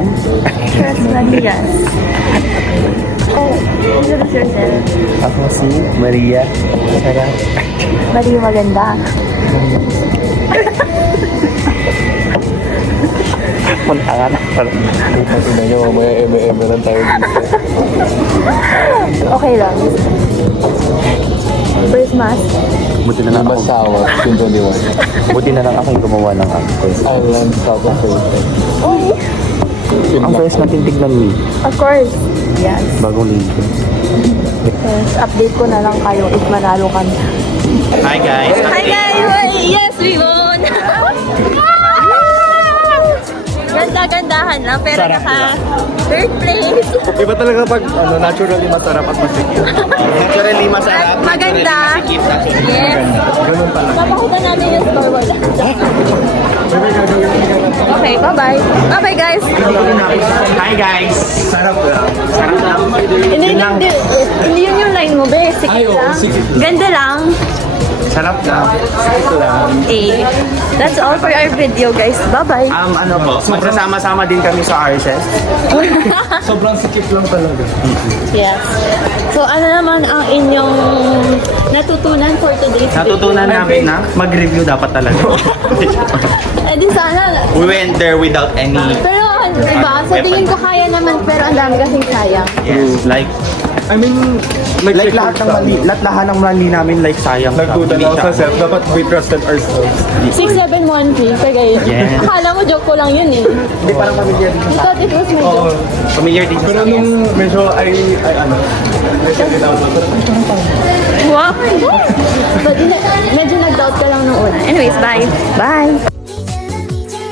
pangalan? Trust Marias. Oh, introduce yourself. Ako si Maria. Sarap. Maria maganda. Punta ka na. Tingnan nyo, mamaya eme-eme lang tayo dito. Okay lang. Christmas. Buti na lang ako. Masawa, June 21. Buti na lang ako yung gumawa ng first. Island, South Africa. Oh, Ang first natin tignan ni of course. Yes. bagong linggo. Yes. Update ko na lang kayo if manalo kami. Hi guys! Hi guys! Yes, we won! Ganda-gandahan lang, pero Sarap naka third place. Iba talaga pag naturally masarap at masikip. Naturally masarap. Maganda. Masikip na siya. Yes. Ganun talaga. Papakutan natin yung score wala. Okay, bye-bye. Bye-bye guys. Hi guys! Sarap lang. Hindi yun yung line mo, be. Sikip Ay, oo, lang. sikip. Ganda lang. Sarap na. Ito lang. Eh, that's all for our video, guys. Bye-bye. Ano po, magsasama-sama din kami sa RSS. Sobrang sikip lang talaga. Yes. So, ano naman ang inyong natutunan for today's Natutunan video? namin na mag-review dapat talaga. Eh, di sana. We went there without any... Pero, diba, sa tingin ko kaya naman, pero ang dami kasing sayang. Yes, like... I mean, Like lahat ng mali namin like sayang. nagduda na ako sa self. Dapat we trusted ourselves. 671 Tagay. Yes. Akala mo joke ko lang yun eh. Hindi parang familiar din You thought it was my Oo. joke. Familiar din Pero sa nung medyo I check it out. Wow. But medyo nag-doubt ka lang nung una. Anyways, bye. Bye.